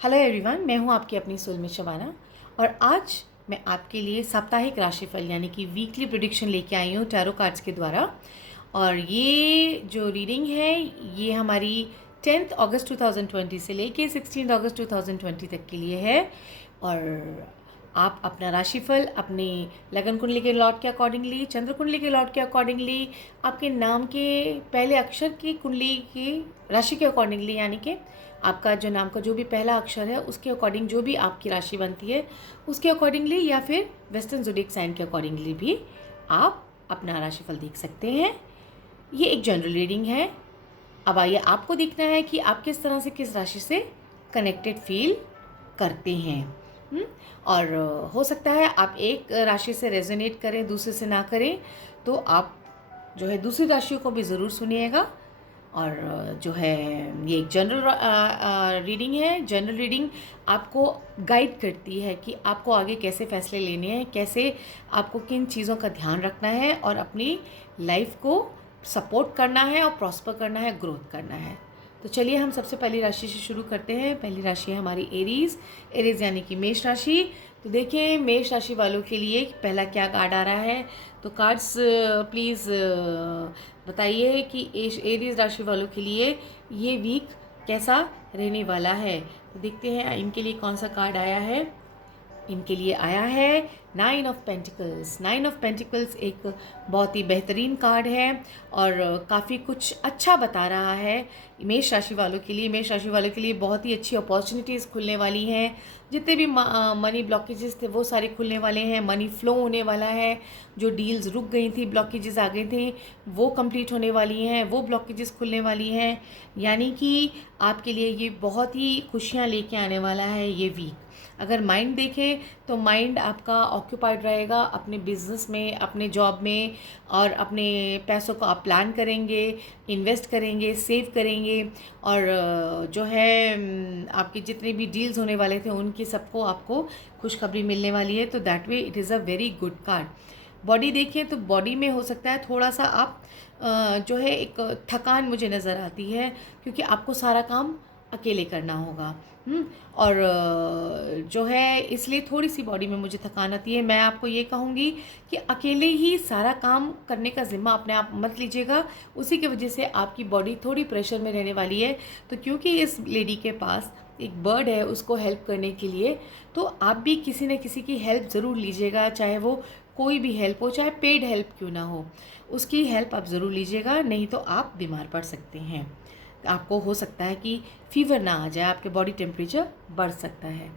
Hello everyone, मैं हूं आपकी अपनी सोलमेट शबाना और आज मैं आपके लिए साप्ताहिक राशिफल यानी कि वीकली प्रेडिक्शन लेके आई हूं टैरो कार्ड्स के द्वारा। और ये जो रीडिंग है ये हमारी 10 अगस्त 2020 से लेके 16 अगस्त 2020 तक के लिए है। और आप अपना राशिफल अपने लगन कुंडली के लॉट के अकॉर्डिंगली, चंद्र कुंडली के लॉट के अकॉर्डिंगली, आपके नाम के पहले अक्षर की कुंडली की राशि के अकॉर्डिंगली, यानी कि आपका जो नाम का जो भी पहला अक्षर है उसके अकॉर्डिंग जो भी आपकी राशि बनती है उसके अकॉर्डिंगली, या फिर वेस्टर्न ज़ोडिएक साइन के अकॉर्डिंगली भी आप अपना राशिफल देख सकते हैं। ये एक जनरल रीडिंग है। अब आइए आपको देखना है कि आप किस तरह से किस राशि से कनेक्टेड फील करते हैं। और हो सकता है आप एक राशि से रेजोनेट करें, दूसरे से ना करें, तो आप जो है दूसरी राशियों को भी ज़रूर सुनिएगा। और जो है ये एक जनरल रीडिंग है। जनरल रीडिंग आपको गाइड करती है कि आपको आगे कैसे फैसले लेने हैं, कैसे आपको किन चीज़ों का ध्यान रखना है और अपनी लाइफ को सपोर्ट करना है और प्रॉस्पर करना है, ग्रोथ करना है। तो चलिए हम सबसे पहली राशि से शुरू करते हैं। पहली राशि है हमारी एरीज यानी कि मेष राशि। तो देखिए मेष राशि वालों के लिए पहला क्या कार्ड आ रहा है। तो कार्ड्स प्लीज़ बताइए कि एरीज राशि वालों के लिए ये वीक कैसा रहने वाला है। तो देखते हैं इनके लिए कौन सा कार्ड आया है। इनके लिए आया है 9 ऑफ पेंटिकल्स। 9 ऑफ पेंटिकल्स एक बहुत ही बेहतरीन कार्ड है और काफ़ी कुछ अच्छा बता रहा है मेष राशि वालों के लिए। मेष राशि वालों के लिए बहुत ही अच्छी अपॉर्चुनिटीज़ खुलने वाली हैं। जितने भी मनी ब्लॉकेजेस थे वो सारे खुलने वाले हैं। मनी फ्लो होने वाला है। जो डील्स रुक गई थी, ब्लॉकेजेस आ गए थे, वो कंप्लीट होने वाली हैं, वो ब्लॉकेजेस खुलने वाली हैं। यानी कि आपके लिए ये बहुत ही खुशियाँ लेके आने वाला है ये वीक। अगर माइंड देखें तो माइंड आपका ऑक्यूपाइड रहेगा अपने बिजनेस में, अपने जॉब में, और अपने पैसों को आप प्लान करेंगे, इन्वेस्ट करेंगे, सेव करेंगे। और जो है आपके जितने भी डील्स होने वाले थे उनकी सबको आपको खुशखबरी मिलने वाली है। तो that way it is a very good card. Body देखें तो बॉडी में हो सकता है थोड़ा सा आप जो है एक थकान मुझे नज़र आती है, क्योंकि आपको सारा काम अकेले करना होगा। और जो है इसलिए थोड़ी सी बॉडी में मुझे थकान आती है। मैं आपको ये कहूँगी कि अकेले ही सारा काम करने का ज़िम्मा अपने आप मत लीजिएगा। उसी की वजह से आपकी बॉडी थोड़ी प्रेशर में रहने वाली है। तो क्योंकि इस लेडी के पास एक बर्ड है उसको हेल्प करने के लिए, तो आप भी किसी न किसी की हेल्प ज़रूर लीजिएगा, चाहे वो कोई भी हेल्प हो, चाहे पेड हेल्प क्यों ना हो, उसकी हेल्प आप ज़रूर लीजिएगा, नहीं तो आप बीमार पड़ सकते हैं। आपको हो सकता है कि फीवर ना आ जाए, आपके बॉडी टेम्परेचर बढ़ सकता है।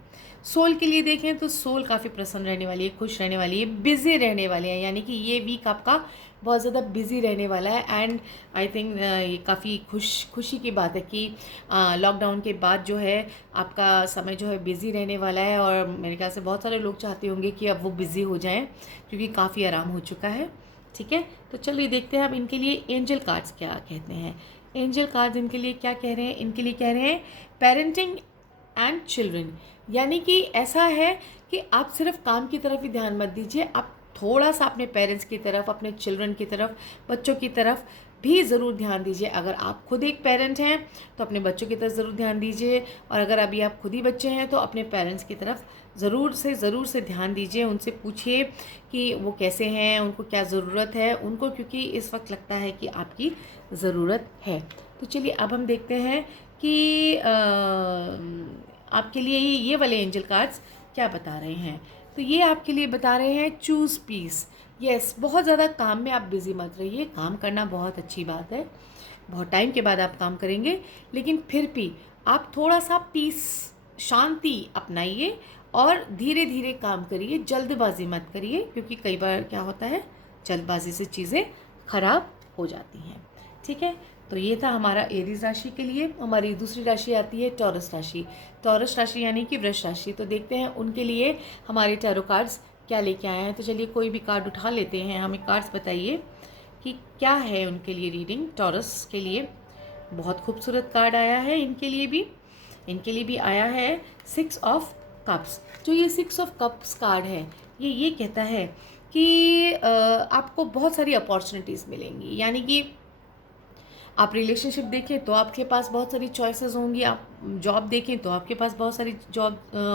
सोल के लिए देखें तो सोल काफ़ी प्रसन्न रहने वाली है, खुश रहने वाली है, बिज़ी रहने वाले हैं। यानी कि ये वीक आपका बहुत ज़्यादा बिज़ी रहने वाला है। एंड आई थिंक ये काफ़ी खुशी की बात है कि लॉकडाउन के बाद जो है आपका समय जो है बिज़ी रहने वाला है। और मेरे ख्याल से बहुत सारे लोग चाहते होंगे कि अब वो बिज़ी हो जाएं, क्योंकि काफ़ी आराम हो चुका है। ठीक है, तो चलिए देखते हैं अब इनके लिए एंजल कार्ड्स क्या कहते हैं। एंजल कार्ड्स इनके लिए क्या कह रहे हैं। इनके लिए कह रहे हैं पेरेंटिंग एंड चिल्ड्रन। यानी कि ऐसा है कि आप सिर्फ काम की तरफ ही ध्यान मत दीजिए, आप थोड़ा सा अपने पेरेंट्स की तरफ, अपने चिल्ड्रन की तरफ, बच्चों की तरफ भी ज़रूर ध्यान दीजिए। अगर आप खुद एक पेरेंट हैं तो अपने बच्चों की तरफ ज़रूर ध्यान दीजिए, और अगर अभी आप खुद ही बच्चे हैं तो अपने पेरेंट्स की तरफ ज़रूर से ध्यान दीजिए। उनसे पूछिए कि वो कैसे हैं, उनको क्या ज़रूरत है उनको, क्योंकि इस वक्त लगता है कि आपकी ज़रूरत है। तो चलिए अब हम देखते हैं कि आपके लिए ये वाले एंजल कार्ड्स क्या बता रहे हैं। तो ये आपके लिए बता रहे हैं चूज़ पीस। यस, बहुत ज़्यादा काम में आप बिज़ी मत रहिए। काम करना बहुत अच्छी बात है, बहुत टाइम के बाद आप काम करेंगे, लेकिन फिर भी आप थोड़ा सा पीस, शांति अपनाइए और धीरे धीरे काम करिए। जल्दबाजी मत करिए, क्योंकि कई बार क्या होता है जल्दबाजी से चीज़ें खराब हो जाती हैं। ठीक है, तो ये था हमारा एरीज राशि के लिए। हमारी दूसरी राशि आती है टॉरस राशि। टॉरस राशि यानी कि वृष राशि। तो देखते हैं उनके लिए हमारे टैरो कार्ड्स क्या लेके आए हैं। तो चलिए कोई भी कार्ड उठा लेते हैं, हमें कार्ड्स बताइए कि क्या है उनके लिए रीडिंग। टॉरस के लिए बहुत खूबसूरत कार्ड आया है। इनके लिए भी आया है 6 ऑफ कप्स। जो ये 6 ऑफ कप्स कार्ड है, ये कहता है कि आपको बहुत सारी अपॉर्चुनिटीज़ मिलेंगी। यानी कि आप रिलेशनशिप देखें तो आपके पास बहुत सारी चॉइसेस होंगी, आप जॉब देखें तो आपके पास बहुत सारी जॉब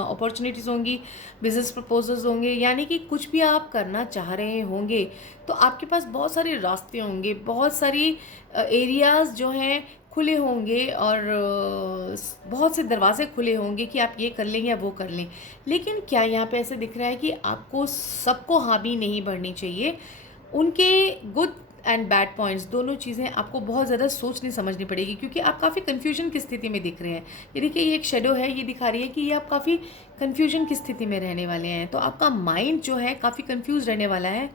अपॉर्चुनिटीज़ होंगी, बिज़नेस प्रपोजल्स होंगे, यानी कि कुछ भी आप करना चाह रहे होंगे तो आपके पास बहुत सारे रास्ते होंगे, बहुत सारी एरियाज़ जो हैं खुले होंगे और बहुत से दरवाजे खुले होंगे कि आप ये कर लें या वो कर लें। लेकिन क्या यहाँ पे ऐसे दिख रहा है कि आपको सबको हामी नहीं भरनी चाहिए, उनके गुड एंड बैड पॉइंट्स दोनों चीज़ें आपको बहुत ज़्यादा सोचनी समझनी पड़ेगी, क्योंकि आप काफ़ी कन्फ्यूजन की स्थिति में दिख रहे हैं। ये देखिए, ये एक शेडो है, ये दिखा रही है कि ये आप काफ़ी कन्फ्यूजन की स्थिति में रहने वाले हैं। तो आपका माइंड जो है काफ़ी कन्फ्यूज़ रहने वाला है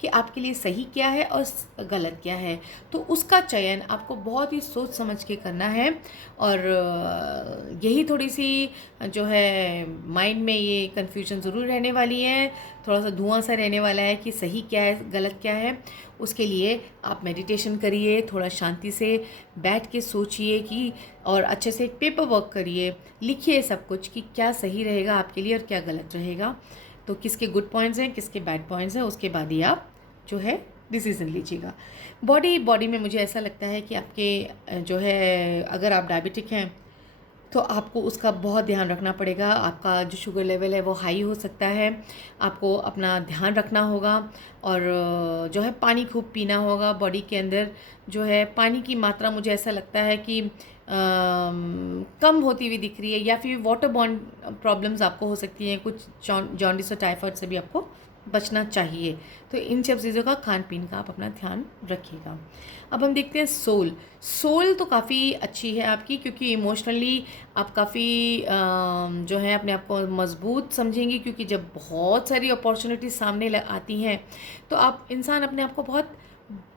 कि आपके लिए सही क्या है और गलत क्या है। तो उसका चयन आपको बहुत ही सोच समझ के करना है। और यही थोड़ी सी जो है माइंड में ये कन्फ्यूजन ज़रूर रहने वाली है, थोड़ा सा धुआं सा रहने वाला है कि सही क्या है गलत क्या है। उसके लिए आप मेडिटेशन करिए, थोड़ा शांति से बैठ के सोचिए कि, और अच्छे से एक पेपर वर्क करिए, लिखिए सब कुछ कि क्या सही रहेगा आपके लिए और क्या गलत रहेगा। तो किसके गुड पॉइंट्स हैं, किसके बैड पॉइंट्स हैं, उसके बाद ही आप जो है डिसीज़न लीजिएगा। बॉडी में मुझे ऐसा लगता है कि आपके जो है, अगर आप डायबिटिक हैं तो आपको उसका बहुत ध्यान रखना पड़ेगा। आपका जो शुगर लेवल है वो हाई हो सकता है, आपको अपना ध्यान रखना होगा। और जो है पानी खूब पीना होगा। बॉडी के अंदर जो है पानी की मात्रा मुझे ऐसा लगता है कि कम होती हुई दिख रही है, या फिर वाटर बॉर्न प्रॉब्लम्स आपको हो सकती हैं, कुछ जॉन्डिस और टाइफाइड से भी आपको बचना चाहिए। तो इन सब चीज़ों का खान पीन का आप अपना ध्यान रखिएगा। अब हम देखते हैं सोल तो काफ़ी अच्छी है आपकी, क्योंकि इमोशनली आप काफ़ी जो है अपने आप को मजबूत समझेंगी, क्योंकि जब बहुत सारी अपॉर्चुनिटीज़ सामने आती हैं तो आप इंसान अपने आप को बहुत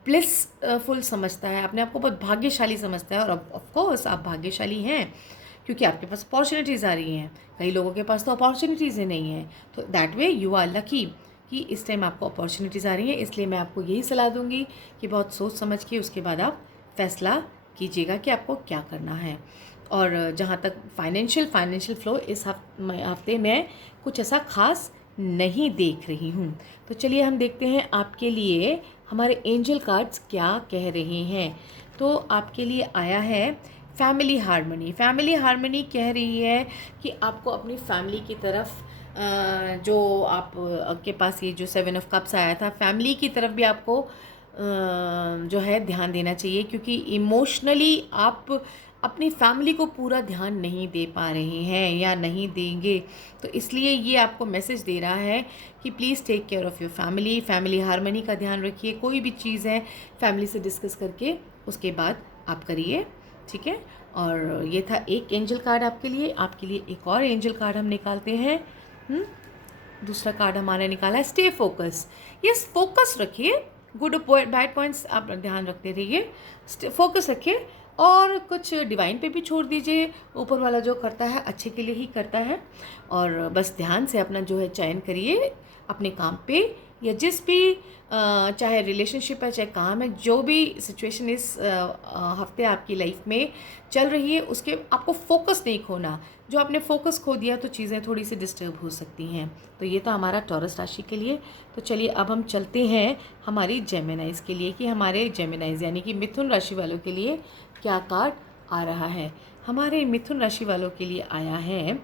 ब्लिसफुल समझता है, अपने आप को बहुत भाग्यशाली समझता है। और ऑफ कोर्स आप भाग्यशाली हैं, क्योंकि आपके पास अपॉर्चुनिटीज़ आ रही हैं। कई लोगों के पास तो अपॉर्चुनिटीज़ ही नहीं हैं, तो that way you are lucky कि इस टाइम आपको अपॉर्चुनिटीज़ आ रही हैं। इसलिए मैं आपको यही सलाह दूंगी कि बहुत सोच समझ के उसके बाद आप फैसला कीजिएगा कि आपको क्या करना है। और जहाँ तक फाइनेंशियल फ्लो, इस हफ्ते में कुछ ऐसा खास नहीं देख रही हूँ। तो चलिए हम देखते हैं आपके लिए हमारे एंजल कार्ड्स क्या कह रहे हैं। तो आपके लिए आया है फैमिली हार्मनी कह रही है कि आपको अपनी फैमिली की तरफ जो आप के पास ये जो 7 ऑफ कप्स आया था, फैमिली की तरफ भी आपको जो है ध्यान देना चाहिए, क्योंकि इमोशनली आप अपनी फैमिली को पूरा ध्यान नहीं दे पा रहे हैं या नहीं देंगे। तो इसलिए ये आपको मैसेज दे रहा है कि please take care of your family harmony का ध्यान रखिए। कोई भी चीज़ है फैमिली से डिस्कस करके उसके बाद आप करिए, ठीक है। और ये था एक एंजल कार्ड आपके लिए एक और एंजल कार्ड हम निकालते हैं। दूसरा कार्ड हमारा निकाला है स्टे फोकस। यस, फोकस रखिए, गुड बैड पॉइंट्स आप ध्यान रखते रहिए, फोकस रखिए और कुछ डिवाइन पे भी छोड़ दीजिए। ऊपर वाला जो करता है अच्छे के लिए ही करता है। और बस ध्यान से अपना जो है चयन करिए अपने काम पे, या जिस भी चाहे रिलेशनशिप है चाहे काम है, जो भी सिचुएशन इस हफ्ते आपकी लाइफ में चल रही है उसके आपको फोकस नहीं खोना। जो आपने फोकस खो दिया तो चीज़ें थोड़ी सी डिस्टर्ब हो सकती हैं। तो ये तो हमारा टॉरस राशि के लिए। तो चलिए अब हम चलते हैं हमारी जेमिनाइज़ के लिए कि हमारे जेमिनाइज़ यानी कि मिथुन राशि वालों के लिए क्या कार्ड आ रहा है। हमारे मिथुन राशि वालों के लिए आया है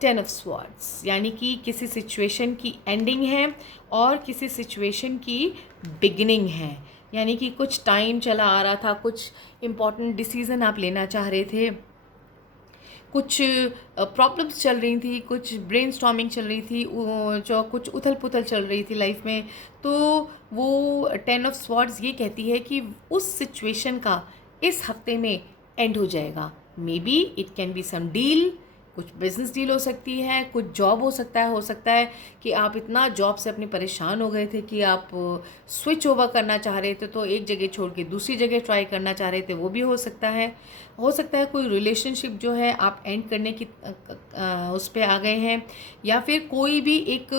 10 ऑफ स्वॉर्ड्स, यानी कि किसी सिचुएशन की एंडिंग है और किसी सिचुएशन की बिगिनिंग है। यानी कि कुछ टाइम चला आ रहा था, कुछ इम्पॉर्टेंट डिसीज़न आप लेना चाह रहे थे, कुछ प्रॉब्लम्स चल रही थी, कुछ ब्रेनस्टॉर्मिंग चल रही थी, जो कुछ उथल पुथल चल रही थी लाइफ में। तो वो 10 ऑफ स्वॉर्ड्स ये कहती है कि उस सिचुएशन का इस हफ्ते में एंड हो जाएगा। Maybe it can be some deal, कुछ बिजनेस डील हो सकती है, कुछ जॉब हो सकता है कि आप इतना जॉब से अपने परेशान हो गए थे कि आप स्विच ओवर करना चाह रहे थे, तो एक जगह छोड़ के दूसरी जगह ट्राई करना चाह रहे थे, वो भी हो सकता है कोई रिलेशनशिप जो है आप एंड करने की उस पर आ गए हैं, या फिर कोई भी एक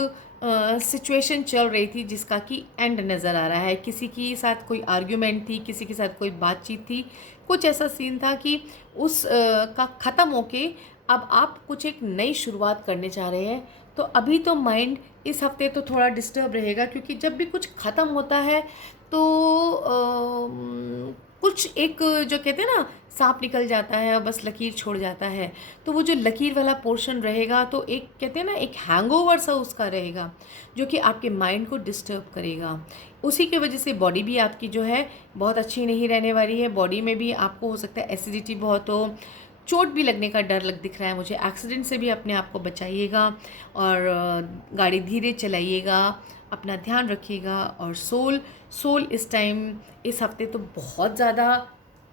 सिचुएशन चल रही थी जिसका कि एंड नज़र आ रहा है। किसी के साथ कोई आर्ग्यूमेंट थी, किसी के साथ कोई बातचीत थी, कुछ ऐसा सीन था कि उस का ख़त्म होके अब आप कुछ एक नई शुरुआत करने जा रहे हैं, तो अभी तो माइंड इस हफ्ते तो थोड़ा डिस्टर्ब रहेगा, क्योंकि जब भी कुछ ख़त्म होता है तो कुछ एक जो कहते हैं ना, सांप निकल जाता है और बस लकीर छोड़ जाता है, तो वो जो लकीर वाला पोर्शन रहेगा तो एक कहते हैं ना, एक हैंगओवर सा उसका रहेगा, जो कि आपके माइंड को डिस्टर्ब करेगा। उसी की वजह से बॉडी भी आपकी जो है बहुत अच्छी नहीं रहने वाली है। बॉडी में भी आपको हो सकता है एसिडिटी बहुत हो, चोट भी लगने का डर दिख रहा है मुझे। एक्सीडेंट से भी अपने आप को बचाइएगा और गाड़ी धीरे चलाइएगा, अपना ध्यान रखिएगा। और सोल इस टाइम, इस हफ्ते तो बहुत ज़्यादा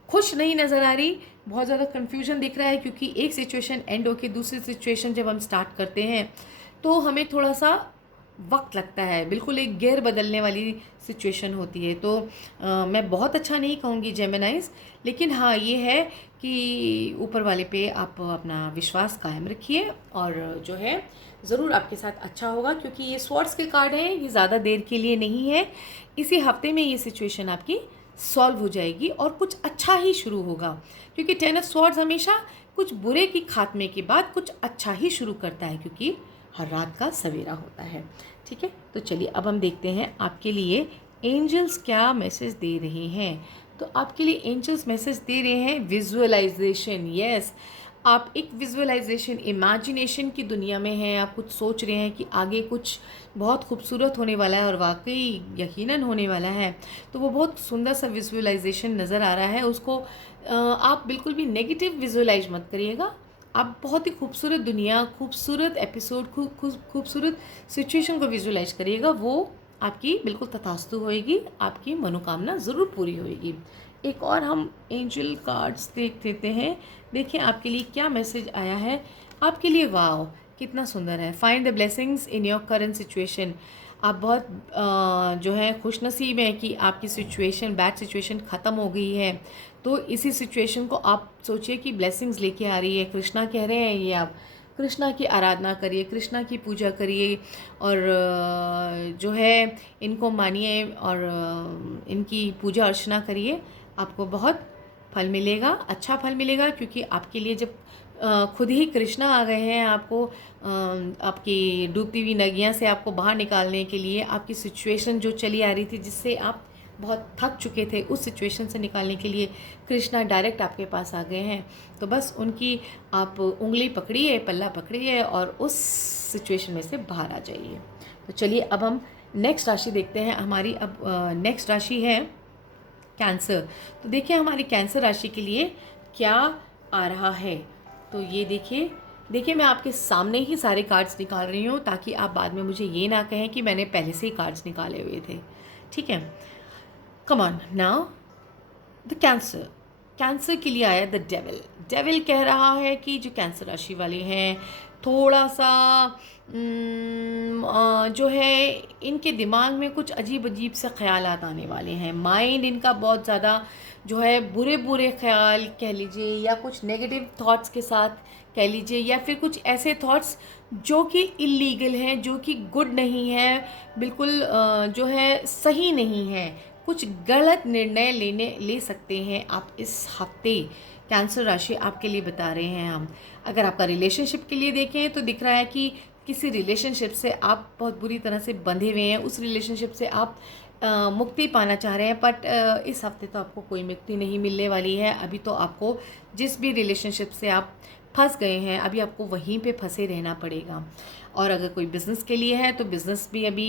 खुश नहीं नज़र आ रही, बहुत ज़्यादा कन्फ्यूजन दिख रहा है, क्योंकि एक सिचुएशन एंड होके दूसरी सिचुएशन जब हम स्टार्ट करते हैं तो हमें थोड़ा सा वक्त लगता है, बिल्कुल एक गियर बदलने वाली सिचुएशन होती है। तो मैं बहुत अच्छा नहीं कहूँगी जेमिनाइज, लेकिन हाँ ये है कि ऊपर वाले पे आप अपना विश्वास कायम रखिए और जो है ज़रूर आपके साथ अच्छा होगा, क्योंकि ये स्वॉर्ड्स के कार्ड हैं, ये ज़्यादा देर के लिए नहीं है। इसी हफ्ते में ये सिचुएशन आपकी सॉल्व हो जाएगी और कुछ अच्छा ही शुरू होगा, क्योंकि 10 ऑफ स्वॉर्ड्स हमेशा कुछ बुरे की खात्मे के बाद कुछ अच्छा ही शुरू करता है, क्योंकि हर रात का सवेरा होता है। ठीक है, तो चलिए अब हम देखते हैं आपके लिए एंजल्स क्या मैसेज दे रहे हैं। तो आपके लिए एंजल्स मैसेज दे रहे हैं विजुअलाइजेशन। यस, आप एक विजुअलाइजेशन, इमेजिनेशन की दुनिया में हैं। आप कुछ सोच रहे हैं कि आगे कुछ बहुत खूबसूरत होने वाला है और वाकई यकीनन होने वाला है। तो वो बहुत सुंदर सा विजुअलाइजेशन नज़र आ रहा है। उसको आप बिल्कुल भी नेगेटिव विजुअलाइज मत करिएगा। आप बहुत ही खूबसूरत दुनिया, खूबसूरत एपिसोड, खूबसूरत सिचुएशन को विजुअलाइज करिएगा। वो आपकी बिल्कुल तथास्तु होएगी, आपकी मनोकामना ज़रूर पूरी होएगी। एक और हम एंजल कार्ड्स देख देते हैं। देखिए आपके लिए क्या मैसेज आया है आपके लिए। वाओ, कितना सुंदर है। Find the blessings in your current situation. आप बहुत जो है खुशनसीब हैं कि आपकी सिचुएशन, बैड सिचुएशन ख़त्म हो गई है। तो इसी सिचुएशन को आप सोचिए कि ब्लेसिंग्स लेके आ रही है। कृष्णा कह रहे हैं ये, आप कृष्णा की आराधना करिए, कृष्णा की पूजा करिए और जो है इनको मानिए और इनकी पूजा अर्चना करिए। आपको बहुत फल मिलेगा, अच्छा फल मिलेगा, क्योंकि आपके लिए जब खुद ही कृष्णा आ गए हैं आपको आपकी डूबती हुई नदियाँ से आपको बाहर निकालने के लिए। आपकी सिचुएशन जो चली आ रही थी, जिससे आप बहुत थक चुके थे, उस सिचुएशन से निकालने के लिए कृष्णा डायरेक्ट आपके पास आ गए हैं। तो बस उनकी आप उंगली पकड़िए, पल्ला पकड़िए और उस सिचुएशन में से बाहर आ जाइए। तो चलिए अब हम नेक्स्ट राशि देखते हैं। हमारी अब नेक्स्ट राशि है कैंसर। तो देखिए हमारी कैंसर राशि के लिए क्या आ रहा है। तो ये देखिए मैं आपके सामने ही सारे कार्ड्स निकाल रही हूँ, ताकि आप बाद में मुझे ये ना कहें कि मैंने पहले से ही कार्ड्स निकाले हुए थे। ठीक है, come on now. The cancer के लिए आया द डेविल कह रहा है कि जो कैंसर राशि वाले हैं, थोड़ा सा जो है इनके दिमाग में कुछ अजीब अजीब से ख्यालात आने वाले हैं। माइंड इनका बहुत ज़्यादा जो है बुरे ख्याल कह लीजिए, या कुछ नेगेटिव थॉट्स के साथ कह लीजिए, या फिर कुछ ऐसे थॉट्स जो कि इलीगल हैं, जो कि गुड नहीं है, बिल्कुल जो है सही नहीं है। कुछ गलत निर्णय ले सकते हैं आप इस हफ्ते। कैंसर राशि आपके लिए बता रहे हैं हम। अगर आपका रिलेशनशिप के लिए देखें तो दिख रहा है कि किसी रिलेशनशिप से आप बहुत बुरी तरह से बंधे हुए हैं, उस रिलेशनशिप से आप मुक्ति पाना चाह रहे हैं। बट इस हफ्ते तो आपको कोई मुक्ति नहीं मिलने वाली है। अभी तो आपको जिस भी रिलेशनशिप से आप फंस गए हैं, अभी आपको वहीं पे फंसे रहना पड़ेगा। और अगर कोई बिज़नेस के लिए है तो बिज़नेस भी अभी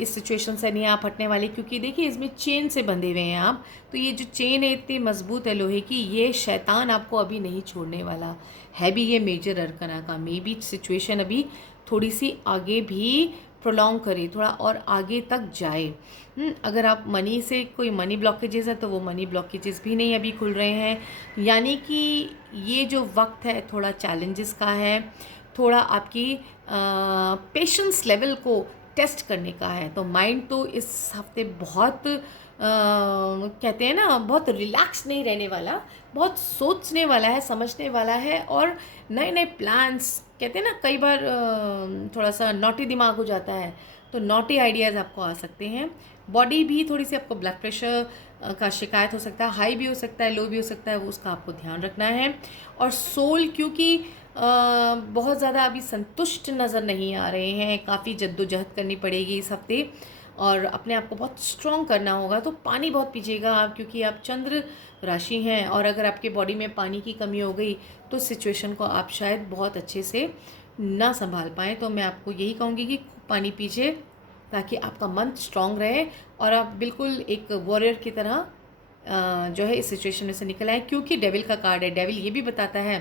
इस सिचुएशन से नहीं आप हटने वाले, क्योंकि देखिए इसमें चेन से बंधे हुए हैं आप। तो ये जो चेन है इतनी मजबूत है लोहे की, ये शैतान आपको अभी नहीं छोड़ने वाला है। भी ये मेजर अरकना का मे बी सिचुएशन अभी थोड़ी सी आगे भी प्रोलॉन्ग करे, थोड़ा और आगे तक जाए। अगर आप मनी से कोई मनी ब्लॉकेजेस है तो वो मनी ब्लॉकेजेस भी नहीं अभी खुल रहे हैं। यानी कि ये जो वक्त है थोड़ा चैलेंजेस का है, थोड़ा आपकी पेशेंस लेवल को टेस्ट करने का है। तो माइंड तो इस हफ्ते बहुत कहते हैं ना, बहुत रिलैक्स नहीं रहने वाला, बहुत सोचने वाला है, समझने वाला है। और नए नए प्लान्स, कहते हैं ना कई बार थोड़ा सा नॉटी दिमाग हो जाता है, तो नॉटी आइडियाज़ आपको आ सकते हैं। बॉडी भी थोड़ी सी, आपको ब्लड प्रेशर का शिकायत हो सकता है, हाई भी हो सकता है, लो भी हो सकता है, वो उसका आपको ध्यान रखना है। और सोल, क्योंकि बहुत ज़्यादा अभी संतुष्ट नज़र नहीं आ रहे हैं, काफ़ी जद्दोजहद करनी पड़ेगी इस हफ्ते और अपने आप को बहुत स्ट्रॉन्ग करना होगा। तो पानी बहुत पीजिएगा आप, क्योंकि आप चंद्र राशि हैं और अगर आपके बॉडी में पानी की कमी हो गई तो सिचुएशन को आप शायद बहुत अच्छे से ना संभाल पाएँ। तो मैं आपको यही कहूँगी कि पानी पीजिए ताकि आपका मन स्ट्रॉन्ग रहे और आप बिल्कुल एक वॉरियर की तरह जो है इस सिचुएशन में से निकल आए। क्योंकि डेविल का कार्ड है, डेविल ये भी बताता है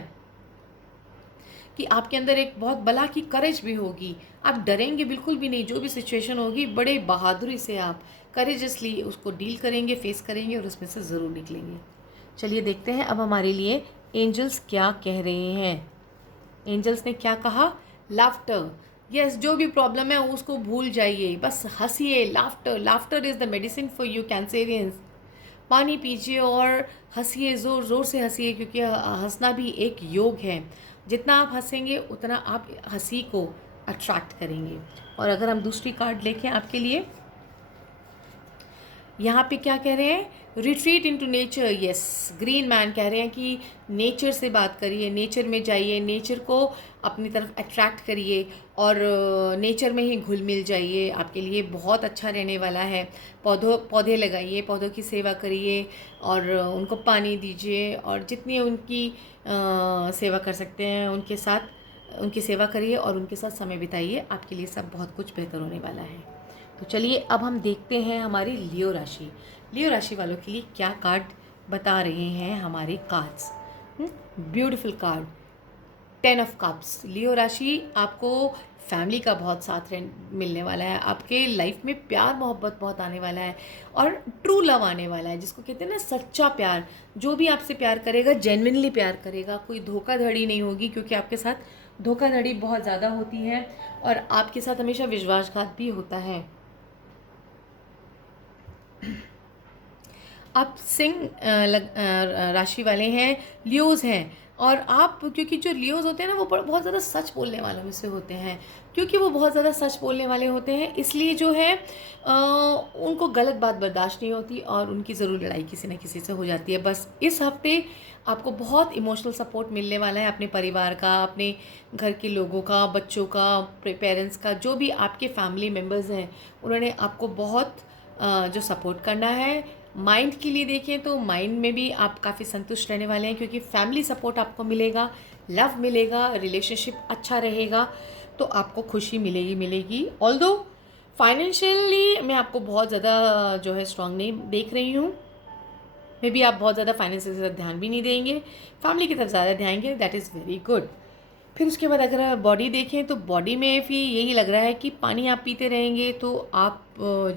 कि आपके अंदर एक बहुत बला की करेज भी होगी, आप डरेंगे बिल्कुल भी नहीं। जो भी सिचुएशन होगी बड़े बहादुरी से आप करेजसली उसको डील करेंगे, फेस करेंगे और उसमें से ज़रूर निकलेंगे। चलिए देखते हैं अब हमारे लिए एंजल्स क्या कह रहे हैं। एंजल्स ने क्या कहा? लाफ्टर। यस, जो भी प्रॉब्लम है उसको भूल जाइए, बस हंसिए। Laughter, laughter is the medicine for you Cancerians. पानी पीजिए और हंसिए, ज़ोर ज़ोर से हंसिए, क्योंकि हंसना भी एक योग है। जितना आप हंसेंगे उतना आप हंसी को अट्रैक्ट करेंगे। और अगर हम दूसरी कार्ड लेके आपके लिए, यहाँ पे क्या कह रहे हैं? Retreat into nature. Yes, green man कह रहे हैं कि नेचर से बात करिए, नेचर में जाइए, नेचर को अपनी तरफ अट्रैक्ट करिए और नेचर में ही घुल मिल जाइए। आपके लिए बहुत अच्छा रहने वाला है। पौधे लगाइए, पौधों की सेवा करिए और उनको पानी दीजिए और जितनी उनकी सेवा कर सकते हैं उनके साथ उनकी सेवा करिए और उनके साथ समय बिताइए। आपके लिए सब बहुत कुछ बेहतर होने वाला है। तो चलिए अब हम देखते हैं हमारी लियो राशि। लियो राशि वालों के लिए क्या कार्ड बता रहे हैं हमारे cards. Beautiful card, 10 of cups. Leo राशि, आपको फैमिली का बहुत साथ मिलने वाला है। आपके लाइफ में प्यार मोहब्बत बहुत आने वाला है और ट्रू लव आने वाला है, जिसको कहते हैं ना सच्चा प्यार। जो भी आपसे प्यार करेगा जेन्युइनली प्यार करेगा, कोई धोखाधड़ी नहीं होगी, क्योंकि आपके साथ धोखाधड़ी बहुत ज़्यादा होती है और आपके साथ हमेशा विश्वासघात भी होता है। आप सिंह राशि वाले हैं, लियोज हैं और आप, क्योंकि जो लियोज होते हैं ना वो बहुत ज़्यादा सच बोलने वालों में से होते हैं। क्योंकि वो बहुत ज़्यादा सच बोलने वाले होते हैं इसलिए जो है उनको गलत बात बर्दाश्त नहीं होती और उनकी ज़रूर लड़ाई किसी न किसी से हो जाती है। बस इस हफ्ते आपको बहुत इमोशनल सपोर्ट मिलने वाला है अपने परिवार का, अपने घर के लोगों का, बच्चों का, पेरेंट्स का, जो भी आपके फैमिली मेम्बर्स हैं उन्होंने आपको बहुत जो सपोर्ट करना है। माइंड के लिए देखें तो माइंड में भी आप काफ़ी संतुष्ट रहने वाले हैं, क्योंकि फैमिली सपोर्ट आपको मिलेगा, लव मिलेगा, रिलेशनशिप अच्छा रहेगा, तो आपको खुशी मिलेगी। ऑल्दो फाइनेंशियली मैं आपको बहुत ज़्यादा जो है स्ट्रांग नहीं देख रही हूँ। मे बी आप बहुत ज़्यादा फाइनेंशियल से ध्यान भी नहीं देंगे, फैमिली की तरफ ज़्यादा ध्यान देंगे, दैट इज़ वेरी गुड। फिर उसके बाद अगर आप बॉडी देखें तो बॉडी में भी यही लग रहा है कि पानी आप पीते रहेंगे तो आप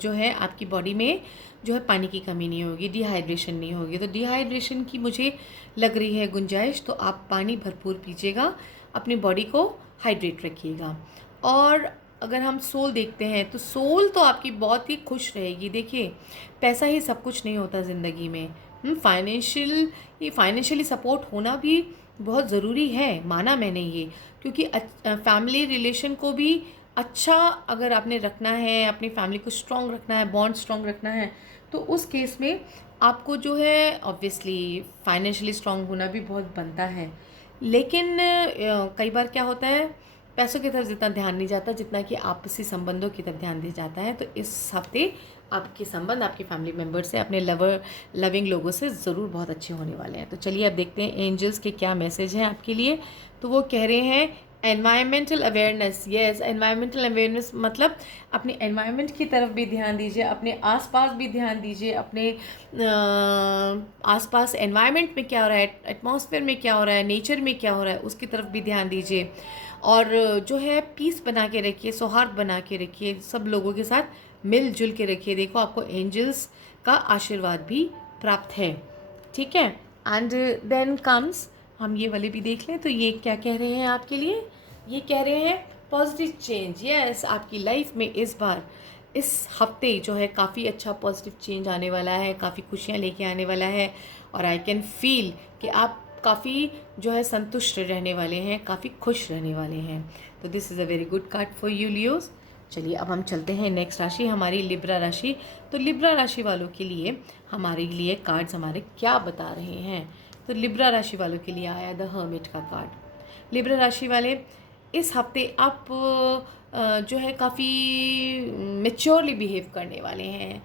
जो है आपकी बॉडी में जो है पानी की कमी नहीं होगी, डिहाइड्रेशन नहीं होगी। तो डिहाइड्रेशन की मुझे लग रही है गुंजाइश, तो आप पानी भरपूर पीजिएगा, अपनी बॉडी को हाइड्रेट रखिएगा। और अगर हम सोल देखते हैं तो सोल तो आपकी बहुत ही खुश रहेगी। देखिए, पैसा ही सब कुछ नहीं होता ज़िंदगी में। फाइनेंशियली सपोर्ट होना भी बहुत ज़रूरी है, माना मैंने ये, क्योंकि फैमिली रिलेशन को भी अच्छा अगर आपने रखना है, अपनी फैमिली को स्ट्रॉन्ग रखना है, बॉन्ड स्ट्रॉन्ग रखना है, तो उस केस में आपको जो है ऑब्वियसली फाइनेंशियली स्ट्रॉन्ग होना भी बहुत बनता है। लेकिन कई बार क्या होता है, पैसों की तरफ जितना ध्यान नहीं जाता जितना कि आपसी संबंधों की तरफ ध्यान दिया जाता है। तो इस हफ्ते आपके संबंध आपके फैमिली मेम्बर से, अपने लविंग लोगों से ज़रूर बहुत अच्छे होने वाले हैं। तो चलिए अब देखते हैं एंजल्स के क्या मैसेज हैं आपके लिए। तो वो कह रहे हैं environmental awareness. Yes, environmental awareness मतलब अपने एनवायरनमेंट की तरफ भी ध्यान दीजिए, अपने आसपास भी ध्यान दीजिए, अपने आसपास एनवायरनमेंट में क्या हो रहा है, एटमॉस्फेयर में क्या हो रहा है, नेचर में क्या हो रहा है, उसकी तरफ भी ध्यान दीजिए। और जो है पीस बना के रखिए, सौहार्द बना के रखिए, सब लोगों के साथ मिलजुल के रखिए। देखो आपको एंजल्स का आशीर्वाद भी प्राप्त है, ठीक है। एंड देन कम्स, हम ये वाले भी देख लें तो ये क्या कह रहे हैं आपके लिए। ये कह रहे हैं पॉजिटिव चेंज। यस, आपकी लाइफ में इस बार इस हफ्ते जो है काफ़ी अच्छा पॉजिटिव चेंज आने वाला है, काफ़ी खुशियाँ लेके आने वाला है और आई कैन फील कि आप काफ़ी जो है संतुष्ट रहने वाले हैं, काफ़ी खुश रहने वाले हैं। तो this is a very good card for you Leos. चलिए अब हम चलते हैं नेक्स्ट राशि, हमारी लिब्रा राशि। तो लिब्रा राशि वालों के लिए हमारे लिए कार्ड्स हमारे क्या बता रहे हैं। तो लिब्रा राशि वालों के लिए आया द हर्मिट का कार्ड। लिब्रा राशि वाले, इस हफ्ते आप जो है काफ़ी मेच्योरली बिहेव करने वाले हैं।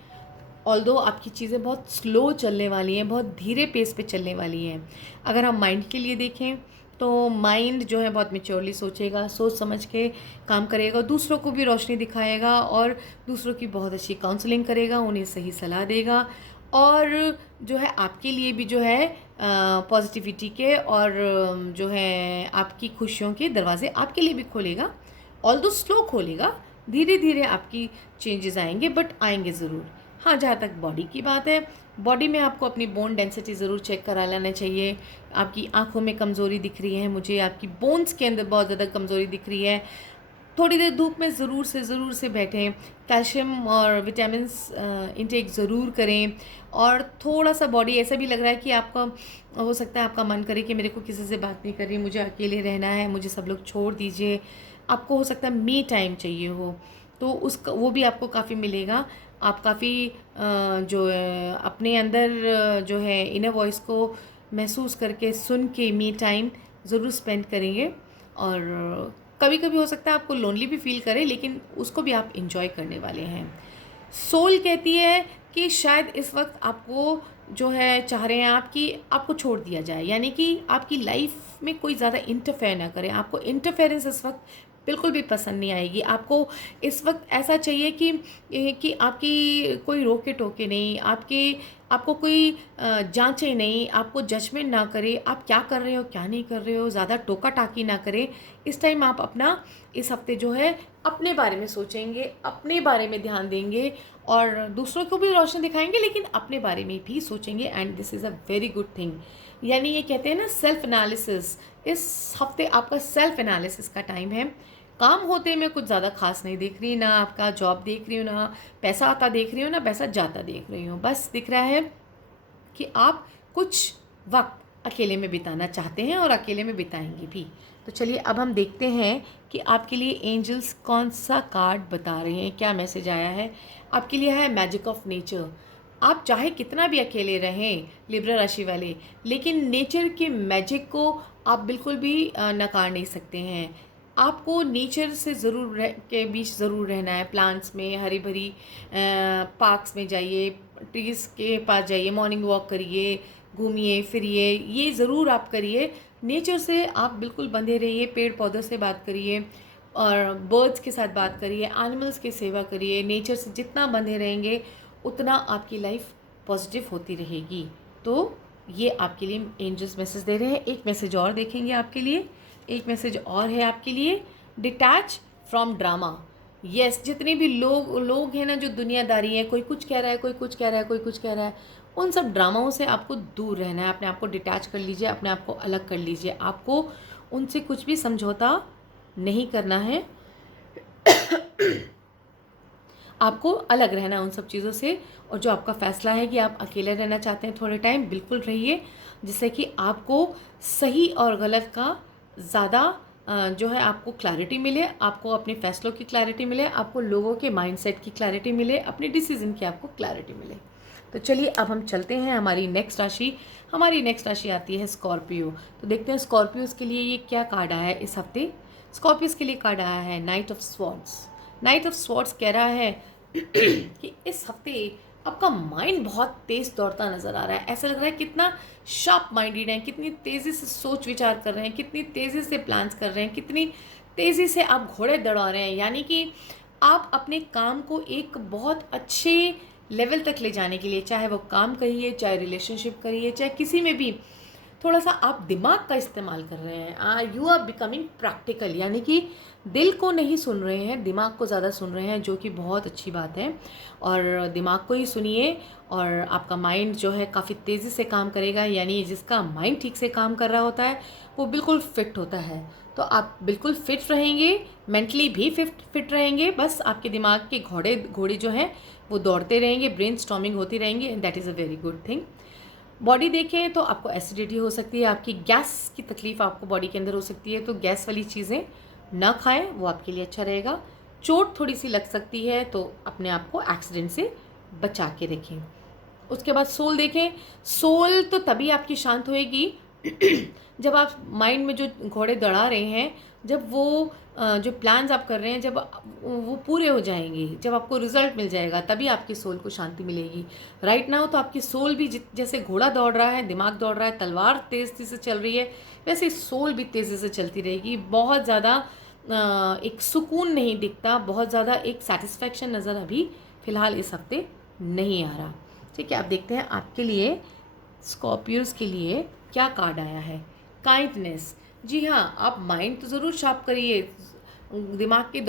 ऑल्दो आपकी चीज़ें बहुत स्लो चलने वाली हैं, बहुत धीरे पेस पे चलने वाली हैं। अगर हम माइंड के लिए देखें तो माइंड जो है बहुत मेच्योरली सोचेगा, सोच समझ के काम करेगा, दूसरों को भी रोशनी दिखाएगा और दूसरों की बहुत अच्छी काउंसलिंग करेगा, उन्हें सही सलाह देगा और जो है आपके लिए भी जो है पॉजिटिविटी के और जो है आपकी खुशियों के दरवाजे आपके लिए भी खोलेगा। ऑल्दो स्लो खोलेगा, धीरे धीरे आपकी चेंजेस आएंगे, बट आएंगे ज़रूर। हाँ, जहाँ तक बॉडी की बात है, बॉडी में आपको अपनी बोन डेंसिटी ज़रूर चेक करा लेना चाहिए। आपकी आँखों में कमज़ोरी दिख रही है मुझे, आपकी बोन्स के अंदर बहुत ज़्यादा कमज़ोरी दिख रही है। थोड़ी देर धूप में ज़रूर से बैठें, कैल्शियम और विटामिन्स इंटेक ज़रूर करें। और थोड़ा सा बॉडी ऐसा भी लग रहा है कि आपका हो सकता है आपका मन करे कि मेरे को किसी से बात नहीं करनी, मुझे अकेले रहना है, मुझे सब लोग छोड़ दीजिए। आपको हो सकता है मी टाइम चाहिए हो, तो उसका वो भी आपको काफ़ी मिलेगा। आप काफ़ी जो है अपने अंदर जो है इनर वॉइस को महसूस करके सुन के मी टाइम ज़रूर स्पेंड करेंगे। और कभी कभी हो सकता है आपको लोनली भी फील करें, लेकिन उसको भी आप इंजॉय करने वाले हैं। सोल कहती है कि शायद इस वक्त आपको जो है चाह रहे हैं आप कि आपको छोड़ दिया जाए, यानी कि आपकी लाइफ में कोई ज़्यादा इंटरफेयर ना करे। आपको इंटरफेरेंस इस वक्त बिल्कुल भी पसंद नहीं आएगी। आपको इस वक्त ऐसा चाहिए कि आपकी कोई रोके टोके नहीं, आपको कोई जांचे नहीं, आपको जजमेंट ना करे, आप क्या कर रहे हो क्या नहीं कर रहे हो, ज़्यादा टोका टाकी ना करें। इस टाइम आप अपना इस हफ्ते जो है अपने बारे में सोचेंगे, अपने बारे में ध्यान देंगे और दूसरों को भी रोशनी दिखाएंगे, लेकिन अपने बारे में भी सोचेंगे। And this is a very good thing. यानी ये कहते हैं ना सेल्फ एनालिसिस, इस हफ्ते आपका सेल्फ एनालिसिस का टाइम है। काम होते मैं कुछ ज़्यादा खास नहीं देख रही, ना आपका जॉब देख रही हूँ, ना पैसा आता देख रही हूँ, ना पैसा जाता देख रही हूँ। बस दिख रहा है कि आप कुछ वक्त अकेले में बिताना चाहते हैं और अकेले में बिताएंगे भी। तो चलिए अब हम देखते हैं कि आपके लिए एंजल्स कौन सा कार्ड बता रहे हैं, क्या मैसेज आया है आपके लिए। है मैजिक ऑफ नेचर। आप चाहे कितना भी अकेले रहें लिब्रा राशि वाले, लेकिन नेचर के मैजिक को आप बिल्कुल भी नकार नहीं सकते हैं। आपको नेचर से के बीच ज़रूर रहना है। प्लांट्स में, हरी भरी पार्क्स में जाइए, ट्रीज़ के पास जाइए, मॉर्निंग वॉक करिए, घूमिए फिरिए, ये ज़रूर आप करिए। नेचर से आप बिल्कुल बंधे रहिए, पेड़ पौधों से बात करिए और बर्ड्स के साथ बात करिए, एनिमल्स की सेवा करिए। नेचर से जितना बंधे रहेंगे उतना आपकी लाइफ पॉजिटिव होती रहेगी। तो ये आपके लिए एंजल्स मैसेज दे रहे हैं। एक मैसेज और देखेंगे आपके लिए। एक मैसेज और है आपके लिए, डिटैच फ्रॉम ड्रामा। यस, जितने भी लोग हैं ना जो दुनियादारी है, कोई कुछ कह रहा है, कोई कुछ कह रहा है, कोई कुछ कह रहा है, उन सब ड्रामाओं से आपको दूर रहना है। अपने आप को डिटैच कर लीजिए, अपने आप को अलग कर लीजिए। आपको उनसे कुछ भी समझौता नहीं करना है। आपको अलग रहना है उन सब चीज़ों से। और जो आपका फ़ैसला है कि आप अकेले रहना चाहते हैं थोड़े टाइम, बिल्कुल रहिए, जिससे कि आपको सही और गलत का ज़्यादा जो है आपको क्लैरिटी मिले, आपको अपने फ़ैसलों की क्लैरिटी मिले, आपको लोगों के माइंडसेट की क्लैरिटी मिले, अपने डिसीज़न की आपको क्लैरिटी मिले। तो चलिए अब हम चलते हैं हमारी नेक्स्ट राशि। हमारी नेक्स्ट राशि आती है स्कॉर्पियो। तो देखते हैं स्कॉर्पियोज़ के लिए ये क्या कार्ड आया है इस हफ्ते। स्कॉर्पियोज़ के लिए कार्ड आया है night of swords. Night of swords कह रहा है कि इस हफ्ते आपका माइंड बहुत तेज़ दौड़ता नज़र आ रहा है। ऐसा लग रहा है कितना शार्प माइंडेड है, कितनी तेज़ी से सोच विचार कर रहे हैं, कितनी तेज़ी से प्लान्स कर रहे हैं, कितनी तेज़ी से आप घोड़े दौड़ा रहे हैं। यानी कि आप अपने काम को एक बहुत अच्छे लेवल तक ले जाने के लिए, चाहे वो काम करिए, चाहे रिलेशनशिप करिए, चाहे किसी में भी, थोड़ा सा आप दिमाग का इस्तेमाल कर रहे हैं। यू आर बिकमिंग प्रैक्टिकल, यानी कि दिल को नहीं सुन रहे हैं, दिमाग को ज़्यादा सुन रहे हैं, जो कि बहुत अच्छी बात है। और दिमाग को ही सुनिए और आपका माइंड जो है काफ़ी तेज़ी से काम करेगा। यानी जिसका माइंड ठीक से काम कर रहा होता है वो बिल्कुल फिट होता है। तो आप बिल्कुल फिट रहेंगे, मेंटली भी फिट रहेंगे। बस आपके दिमाग के घोड़े जो हैं वो दौड़ते रहेंगे, ब्रेन स्टॉर्मिंग होती रहेंगी, and that is a very good thing. Body देखें तो आपको एसिडिटी हो सकती है, आपकी गैस की तकलीफ़ आपको बॉडी के अंदर हो सकती है, तो गैस वाली चीज़ें ना खाएं, वो आपके लिए अच्छा रहेगा। चोट थोड़ी सी लग सकती है, तो अपने आप को एक्सीडेंट से बचा के रखें। उसके बाद सोल देखें। सोल तो तभी आपकी शांत होएगी जब आप माइंड में जो घोड़े दौड़ा रहे हैं, जब वो जो प्लान्स आप कर रहे हैं, जब वो पूरे हो जाएंगे, जब आपको रिजल्ट मिल जाएगा, तभी आपकी सोल को शांति मिलेगी। राइट नाउ तो आपकी सोल भी जैसे घोड़ा दौड़ रहा है, दिमाग दौड़ रहा है, तलवार तेज़ी से चल रही है, वैसे सोल भी तेज़ी से चलती रहेगी। बहुत ज़्यादा एक सुकून नहीं दिखता, बहुत ज़्यादा एक सेटिस्फैक्शन नज़र अभी फ़िलहाल इस हफ्ते नहीं आ रहा। ठीक है, अब देखते हैं आपके लिए स्कॉर्पियोज के लिए क्या कार्ड आया है। काइंडनेस। जी हाँ, आप माइंड तो ज़रूर शार्प करिए, दिमाग के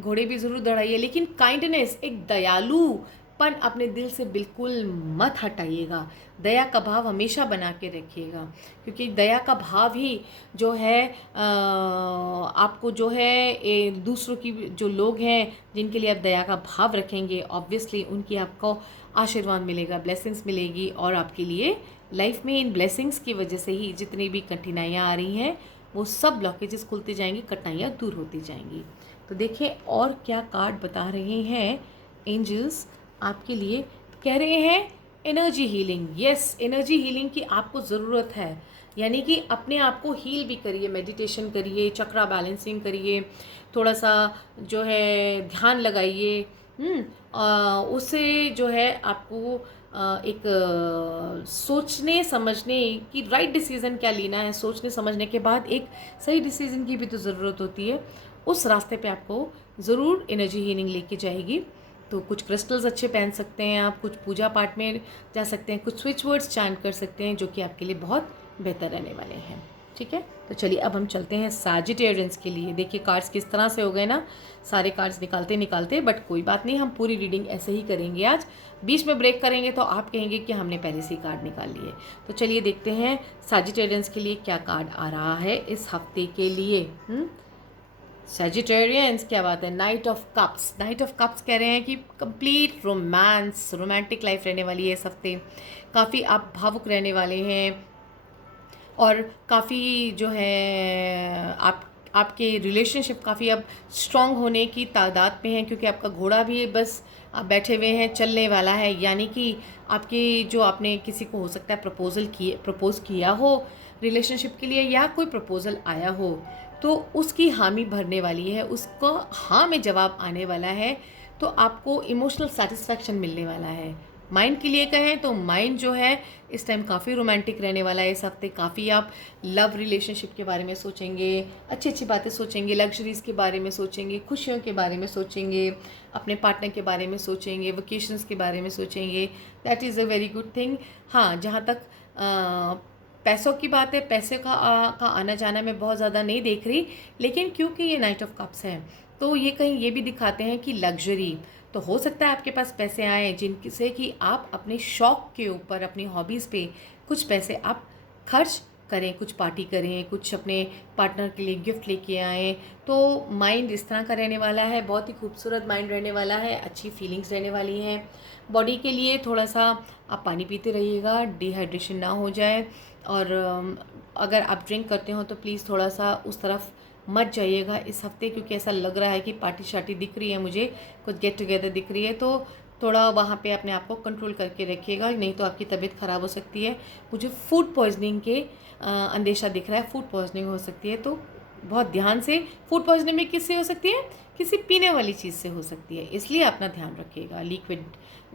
घोड़े भी ज़रूर दौड़ाइए, लेकिन काइंडनेस, एक दयालुपन अपने दिल से बिल्कुल मत हटाइएगा। दया का भाव हमेशा बना के रखिएगा, क्योंकि दया का भाव ही जो है आपको जो है दूसरों की जो लोग हैं जिनके लिए आप दया का भाव रखेंगे, ऑब्वियसली उनकी आपको आशीर्वाद मिलेगा, ब्लेसिंग्स मिलेगी, और आपके लिए लाइफ में इन ब्लेसिंग्स की वजह से ही जितनी भी कठिनाइयाँ आ रही हैं वो सब ब्लॉकेजेस खुलते जाएंगी, कठिनाइयाँ दूर होती जाएंगी। तो देखिए और क्या कार्ड बता रहे हैं एंजल्स आपके लिए। कह रहे हैं energy healing. Yes, energy healing की आपको ज़रूरत है, यानी कि अपने आप को हील भी करिए, मेडिटेशन करिए, चक्रा बैलेंसिंग करिए, थोड़ा सा जो है ध्यान लगाइए। उससे जो है आपको एक सोचने समझने की, राइट डिसीज़न क्या लेना है, सोचने समझने के बाद एक सही डिसीज़न की भी तो ज़रूरत होती है। उस रास्ते पे आपको ज़रूर एनर्जी हीलिंग लेके जाएगी। तो कुछ क्रिस्टल्स अच्छे पहन सकते हैं आप, कुछ पूजा पाठ में जा सकते हैं, कुछ स्विच वर्ड्स चैंट कर सकते हैं, जो कि आपके लिए बहुत बेहतर रहने वाले हैं। ठीक है, तो चलिए अब हम चलते हैं सैजिटेरियंस के लिए। देखिए कार्ड्स किस तरह से हो गए ना, सारे कार्ड्स निकालते, बट कोई बात नहीं, हम पूरी रीडिंग ऐसे ही करेंगे आज। बीच में ब्रेक करेंगे तो आप कहेंगे कि हमने पहले से ही कार्ड निकाल लिए। तो चलिए देखते हैं सैजिटेरियंस के लिए क्या कार्ड आ रहा है इस हफ्ते के लिए। सैजिटेरियंस, क्या बात है, night of cups. Night of cups कह रहे हैं कि कंप्लीट रोमांस, रोमांटिक लाइफ रहने वाली है इस हफ्ते। काफ़ी आप भावुक रहने वाले हैं, और काफ़ी जो है आपके रिलेशनशिप काफ़ी अब स्ट्रॉन्ग होने की तादाद में है, क्योंकि आपका घोड़ा भी बस आप बैठे हुए हैं, चलने वाला है। यानी कि आपके जो आपने किसी को हो सकता है प्रपोज़ किया हो रिलेशनशिप के लिए, या कोई प्रपोज़ल आया हो, तो उसकी हामी भरने वाली है, उसको हाँ में जवाब आने वाला है। तो आपको इमोशनल सेटिस्फैक्शन मिलने वाला है। माइंड के लिए कहें तो माइंड जो है इस टाइम काफ़ी रोमांटिक रहने वाला है इस हफ्ते। काफ़ी आप लव रिलेशनशिप के बारे में सोचेंगे, अच्छी अच्छी बातें सोचेंगे, लग्जरीज़ के बारे में सोचेंगे, खुशियों के बारे में सोचेंगे, अपने पार्टनर के बारे में सोचेंगे, वेकेशंस के बारे में सोचेंगे। That is a very good thing. हाँ, जहाँ तक पैसों की बात है, पैसे का आना जाना मैं बहुत ज़्यादा नहीं देख रही, लेकिन क्योंकि ये नाइट ऑफ कप्स है तो ये कहीं ये भी दिखाते हैं कि लग्जरी, तो हो सकता है आपके पास पैसे आए जिनसे कि आप अपने शौक़ के ऊपर, अपनी हॉबीज़ पे कुछ पैसे आप खर्च करें, कुछ पार्टी करें, कुछ अपने पार्टनर के लिए गिफ्ट लेके आएँ। तो माइंड इस तरह का रहने वाला है, बहुत ही खूबसूरत माइंड रहने वाला है, अच्छी फीलिंग्स रहने वाली हैं। बॉडी के लिए थोड़ा सा आप पानी पीते रहिएगा, डिहाइड्रेशन ना हो जाए, और अगर आप ड्रिंक करते हो तो प्लीज़ थोड़ा सा उस तरफ मत जाइएगा इस हफ्ते, क्योंकि ऐसा लग रहा है कि पार्टी शार्टी दिख रही है मुझे, कुछ गेट टुगेदर दिख रही है। तो थोड़ा वहाँ पे अपने आप को कंट्रोल करके रखिएगा, नहीं तो आपकी तबीयत ख़राब हो सकती है। मुझे फूड पॉइजनिंग के अंदेशा दिख रहा है, फूड पॉइजनिंग हो सकती है, तो बहुत ध्यान से। फूड पॉइजनिंग में किससे हो सकती है? किसी पीने वाली चीज़ से हो सकती है, इसलिए अपना ध्यान रखिएगा। लिक्विड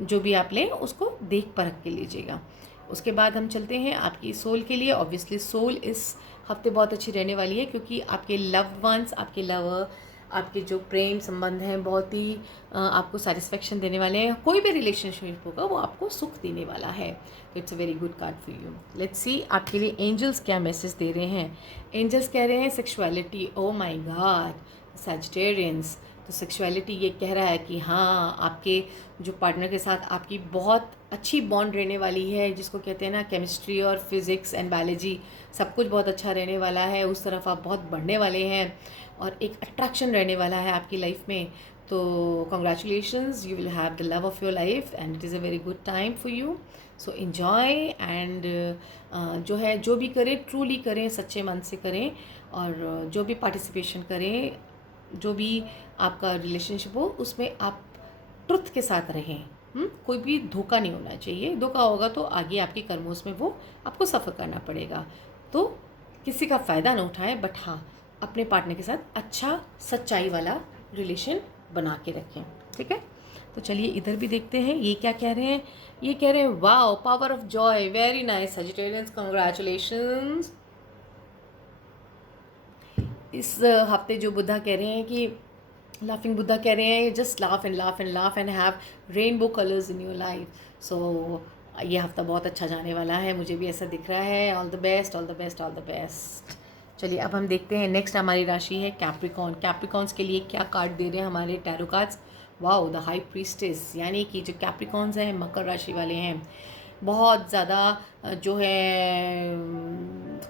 जो भी आप लें उसको देख परख के लीजिएगा। उसके बाद हम चलते हैं आपकी सोल के लिए। ऑब्वियसली सोल इस हफ्ते बहुत अच्छी रहने वाली है, क्योंकि आपके लव्ड वंस, आपके लवर, आपके जो प्रेम संबंध हैं बहुत ही आपको सेटिस्फेक्शन देने वाले हैं। कोई भी रिलेशनशिप होगा वो आपको सुख देने वाला है। तो it's a very good card for you. Let's see आपके लिए एंजल्स क्या मैसेज दे रहे हैं। एंजल्स कह रहे हैं sexuality. Oh my God, Sagittarians. तो सेक्सुअलिटी ये कह रहा है कि हाँ, आपके जो पार्टनर के साथ आपकी बहुत अच्छी बॉन्ड रहने वाली है, जिसको कहते हैं ना केमिस्ट्री और फिज़िक्स एंड बायोलॉजी, सब कुछ बहुत अच्छा रहने वाला है। उस तरफ आप बहुत बढ़ने वाले हैं, और एक अट्रैक्शन रहने वाला है आपकी लाइफ में। तो congratulations, you will have the love of your life and it is a very good time for you. So enjoy and जो है जो भी करें ट्रूली करें, सच्चे मन से करें, और जो भी पार्टिसिपेशन करें, जो भी आपका रिलेशनशिप हो उसमें आप ट्रुथ के साथ रहें। कोई भी धोखा नहीं होना चाहिए, धोखा होगा तो आगे आपके कर्मों में वो आपको सफ़र करना पड़ेगा। तो किसी का फ़ायदा ना उठाएं, बट हाँ अपने पार्टनर के साथ अच्छा सच्चाई वाला रिलेशन बना के रखें। ठीक है, तो चलिए इधर भी देखते हैं ये क्या कह रहे हैं। ये कह रहे हैं wow power of joy, very nice Sagittarians, congratulations. इस हफ्ते जो बुद्धा कह रहे हैं कि लाफिंग बुद्धा कह रहे हैं just laugh and laugh and laugh and have rainbow colours in your life. So ये हफ्ता बहुत अच्छा जाने वाला है, मुझे भी ऐसा दिख रहा है। All the best, all the best, all the best. चलिए अब हम देखते हैं नेक्स्ट हमारी राशि है कैप्रिकॉर्न। कैप्रिकॉर्न्स के लिए क्या कार्ड दे रहे हैं हमारे tarot cards. Wow the high priestess, यानी कि जो कैप्रिकॉर्न्स हैं मकर राशि वाले हैं, बहुत ज़्यादा जो है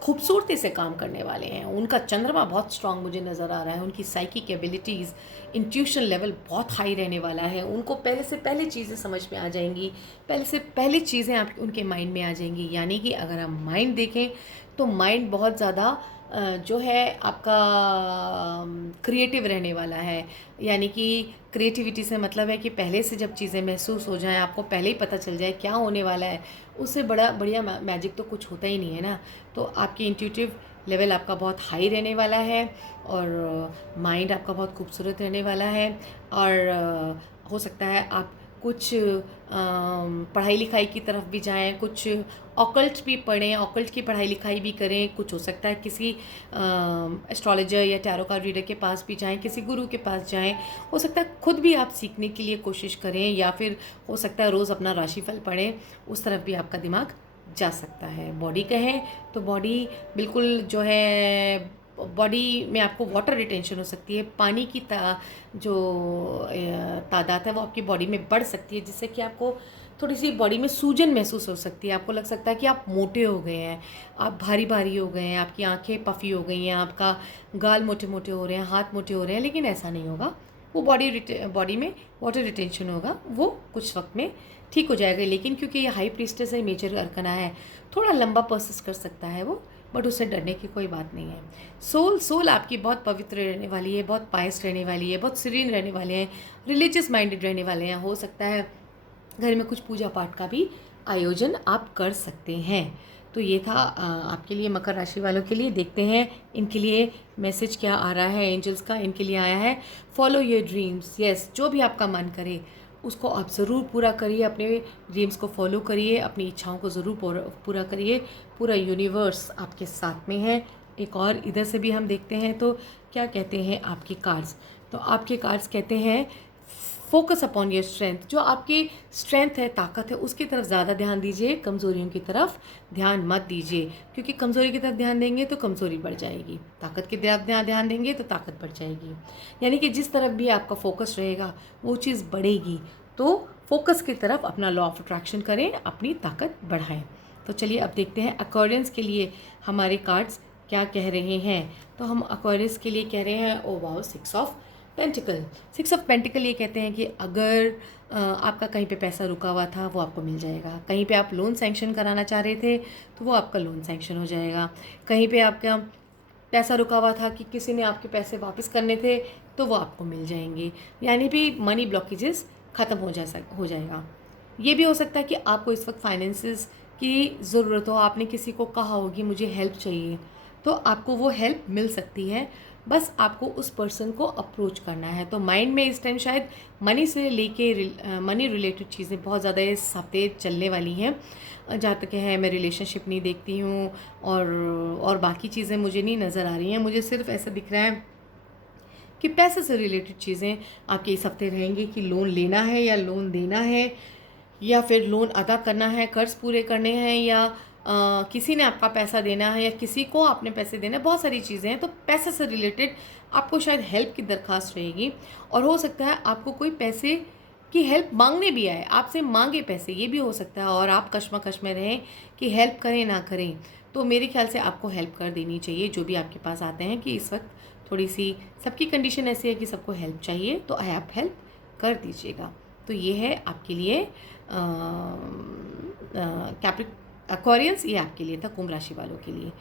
खूबसूरती से काम करने वाले हैं। उनका चंद्रमा बहुत स्ट्रांग मुझे नज़र आ रहा है। उनकी साइकिक एबिलिटीज़, इंट्यूशन लेवल बहुत हाई रहने वाला है। उनको पहले से पहले चीज़ें समझ में आ जाएंगी, पहले से पहले चीज़ें आप उनके माइंड में आ जाएंगी। यानी कि अगर हम माइंड देखें तो माइंड बहुत ज़्यादा जो है आपका क्रिएटिव रहने वाला है। यानी कि क्रिएटिविटी से मतलब है कि पहले से जब चीज़ें महसूस हो जाएं, आपको पहले ही पता चल जाए क्या होने वाला है, उससे बड़ा बढ़िया मैजिक तो कुछ होता ही नहीं है ना। तो आपकी इंट्यूटिव लेवल आपका बहुत हाई रहने वाला है और माइंड आपका बहुत खूबसूरत रहने वाला है। और हो सकता है आप कुछ पढ़ाई लिखाई की तरफ भी जाएं, कुछ ऑकल्ट भी पढ़ें, ऑकल्ट की पढ़ाई लिखाई भी करें। कुछ हो सकता है किसी एस्ट्रोलॉजर या टैरो कार्ड रीडर के पास भी जाएं, किसी गुरु के पास जाएं। हो सकता है खुद भी आप सीखने के लिए कोशिश करें, या फिर हो सकता है रोज़ अपना राशिफल पढ़ें, उस तरफ भी आपका दिमाग जा सकता है। बॉडी कहें तो बॉडी बिल्कुल जो है, बॉडी में आपको वाटर रिटेंशन हो सकती है, पानी की जो तादाद है वो आपकी बॉडी में बढ़ सकती है, जिससे कि आपको थोड़ी सी बॉडी में सूजन महसूस हो सकती है। आपको लग सकता है कि आप मोटे हो गए हैं, आप भारी भारी हो गए हैं, आपकी आंखें पफ़ी हो गई हैं, आपका गाल मोटे मोटे हो रहे हैं, हाथ मोटे हो रहे हैं। लेकिन ऐसा नहीं होगा, वो बॉडी में वाटर रिटेंशन होगा, वो कुछ वक्त में ठीक हो जाएगा। लेकिन क्योंकि ये हाई प्रीस्टेस है, मेजर अरकना है, थोड़ा लंबा प्रोसेस कर सकता है वो, बट उससे डरने की कोई बात नहीं है। सोल आपकी बहुत पवित्र रहने वाली है, बहुत पायस रहने वाली है, बहुत सीरीन रहने वाले हैं, रिलीजियस माइंडेड रहने वाले हैं। हो सकता है घर में कुछ पूजा पाठ का भी आयोजन आप कर सकते हैं। तो ये था आपके लिए मकर राशि वालों के लिए। देखते हैं इनके लिए मैसेज क्या आ रहा है एंजल्स का। इनके लिए आया है फॉलो योर ड्रीम्स। यस, जो भी आपका मन करे उसको आप ज़रूर पूरा करिए, अपने ड्रीम्स को फॉलो करिए, अपनी इच्छाओं को ज़रूर पूरा करिए। पूरा यूनिवर्स आपके साथ में है। एक और इधर से भी हम देखते हैं तो क्या कहते हैं आपके कार्ड्स। तो आपके कार्ड्स कहते हैं फोकस अपॉन योर स्ट्रेंथ। जो आपकी स्ट्रेंथ है, ताकत है, उसकी तरफ ज़्यादा ध्यान दीजिए, कमज़ोरियों की तरफ ध्यान मत दीजिए। क्योंकि कमज़ोरी की तरफ ध्यान देंगे तो कमज़ोरी बढ़ जाएगी, ताकत की तरफ ध्यान देंगे तो ताकत बढ़ जाएगी। यानी कि जिस तरफ भी आपका फोकस रहेगा वो चीज़ बढ़ेगी। तो फोकस की तरफ अपना लॉ ऑफ अट्रैक्शन करें, अपनी ताकत बढ़ाएं। तो चलिए अब देखते हैं एक्वेरियंस के लिए हमारे कार्ड्स क्या कह रहे हैं। तो हम एक्वेरियंस के लिए कह रहे हैं oh wow, 6 of pentacle. 6 of pentacle ये कहते हैं कि अगर आपका कहीं पे पैसा रुका हुआ था वो आपको मिल जाएगा। कहीं पे आप लोन सैंक्शन कराना चाह रहे थे तो वो आपका लोन सैंक्शन हो जाएगा। कहीं पे आपका पैसा रुका हुआ था कि किसी ने आपके पैसे वापस करने थे तो वो आपको मिल जाएंगे। यानी भी मनी ब्लॉकेजेस ख़त्म हो जाएगा। ये भी हो सकता है कि आपको इस वक्त फाइनेंसेस की ज़रूरत हो, आपने किसी को कहा होगी मुझे हेल्प चाहिए, तो आपको वो हेल्प मिल सकती है। बस आपको उस पर्सन को अप्रोच करना है। तो माइंड में इस टाइम शायद मनी से लेके मनी रिलेटेड चीज़ें बहुत ज़्यादा इस हफ्ते चलने वाली हैं। जहाँ तक है मैं रिलेशनशिप नहीं देखती हूँ और बाकी चीज़ें मुझे नहीं नज़र आ रही हैं। मुझे सिर्फ ऐसा दिख रहा है कि पैसे से रिलेटेड चीज़ें आपके इस हफ्ते रहेंगी कि लोन लेना है या लोन देना है, या फिर लोन अदा करना है, कर्ज पूरे करने हैं, या किसी ने आपका पैसा देना है, या किसी को आपने पैसे देना है। बहुत सारी चीज़ें हैं। तो पैसे से रिलेटेड आपको शायद हेल्प की दरख्वास्त रहेगी, और हो सकता है आपको कोई पैसे की हेल्प मांगने भी आए, आपसे मांगे पैसे, ये भी हो सकता है। और आप कश्मकश में रहें कि हेल्प करें ना करें। तो मेरे ख्याल से आपको हेल्प कर देनी चाहिए जो भी आपके पास आते हैं, कि इस वक्त थोड़ी सी सबकी कंडीशन ऐसी है कि सबको हेल्प चाहिए, तो आप हेल्प कर दीजिएगा। तो ये है आपके लिए एक्वेरियंस ये आपके लिए था, कुंभ राशि वालों के लिए।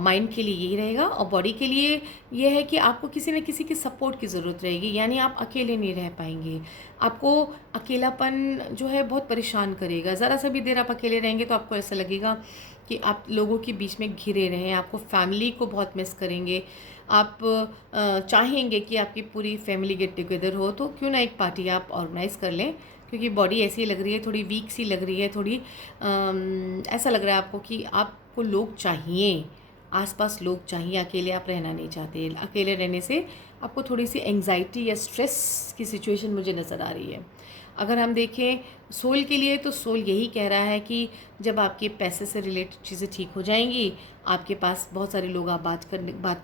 माइंड के लिए यही रहेगा, और बॉडी के लिए ये है कि आपको किसी न किसी की सपोर्ट की ज़रूरत रहेगी, यानी आप अकेले नहीं रह पाएंगे। आपको अकेलापन जो है बहुत परेशान करेगा। ज़रा सा भी देर आप अकेले रहेंगे तो आपको ऐसा लगेगा कि आप लोगों के बीच में घिरे रहें। आपको फैमिली को बहुत मिस करेंगे। आप चाहेंगे कि आपकी पूरी फैमिली गेट टुगेदर हो, तो क्यों ना एक पार्टी आप ऑर्गेनाइज़ कर लें, क्योंकि बॉडी ऐसी लग रही है, थोड़ी वीक सी लग रही है, थोड़ी ऐसा लग रहा है आपको कि आपको लोग चाहिए, आसपास लोग चाहिए, अकेले आप रहना नहीं चाहते। अकेले रहने से आपको थोड़ी सी एंग्जाइटी या स्ट्रेस की सिचुएशन मुझे नज़र आ रही है। अगर हम देखें सोल के लिए, तो सोल यही कह रहा है कि जब आपके पैसे से रिलेटेड चीज़ें ठीक हो जाएंगी, आपके पास बहुत सारे लोग आप बात